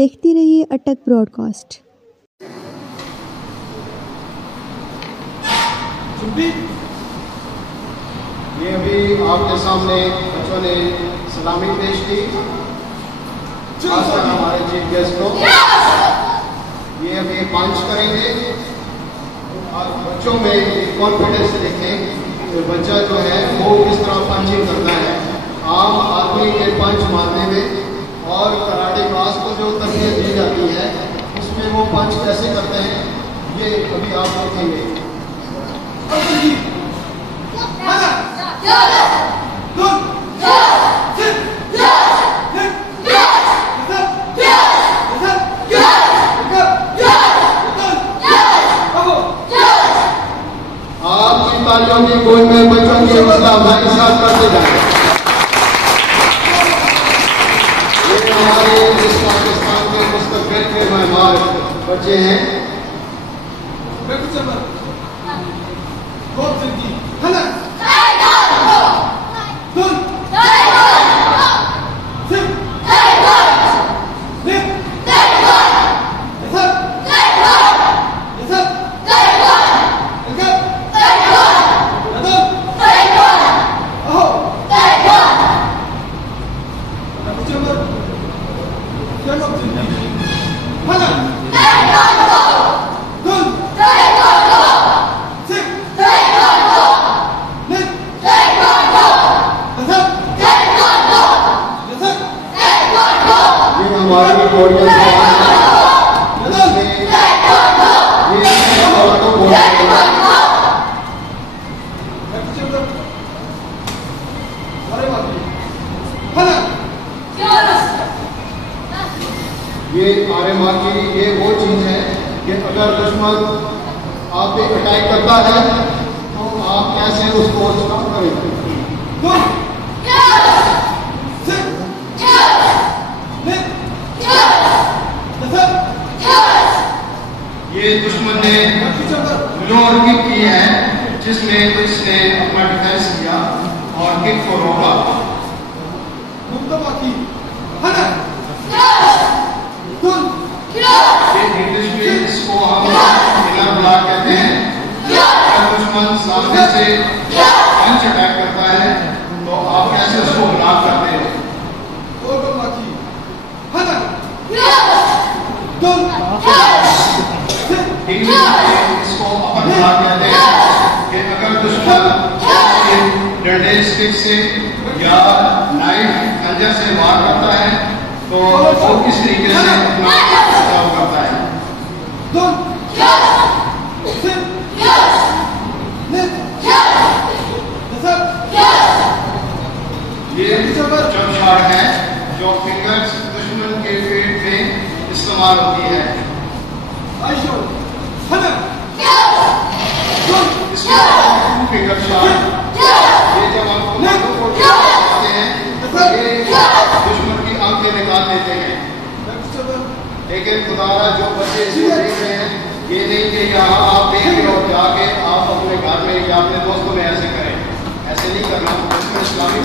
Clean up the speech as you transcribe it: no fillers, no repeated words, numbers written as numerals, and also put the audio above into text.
देखते रहिए अटक ब्रॉडकास्ट। ये अभी आपके सामने बच्चों ने सलामी पेश की हमारे चीफ गेस्ट को। ये अभी पंच करेंगे और बच्चों में कॉन्फिडेंस देखें कि बच्चा जो है वो किस तरह पंचिंग करता है। आम आदमी के पंच मारने में और कराटे क्लास को जो तरबियत दी जाती है उसमें वो पंच कैसे करते हैं ये अभी आप देखेंगे। आपकी तालियों की गोल में बच्चों की हौसला अफजाई के साथ करते जाए। ये हमारे इस पाकिस्तान के मुस्तकबिल के मेहमान बच्चे हैं। ये आरएमआर की ये वो चीज है कि अगर दुश्मन आप पे अटैक करता है तो आप कैसे उसको स्टॉप करेंगे। ये दुश्मन ने लोअर किक की है जिसमें इसने अपना डिफेंस किया और किक को रोका। इंग्लिश में इसको हम इनर ब्लॉक कहते हैं। अगर दुश्मन सामने से पंच अटैक करता है तो आप कैसे उसको ब्लॉक करते हैं। इंग्लिश में इसको अपर ब्लॉक कहते हैं कि अगर दुश्मन डंडे स्टिक से या नाइफ खंजर से वार करता है तो वो किस तरीके से अपना बचाव करता है। ये जंप शॉट है जो फिंगर्स दुश्मन के पेट में इस्तेमाल होती है। इसमें फिंगर शॉट ये जब आपको आते हैं ये दुश्मन की आंखें निकाल देते हैं। लेकिन खुदारा जो बच्चे इसको देख रहे हैं ये नहीं कि यहाँ आप देख रहे हो जाके आप अपने घर में या अपने दोस्तों में ऐसे करें, ऐसे नहीं करना। इसमें इस्लामी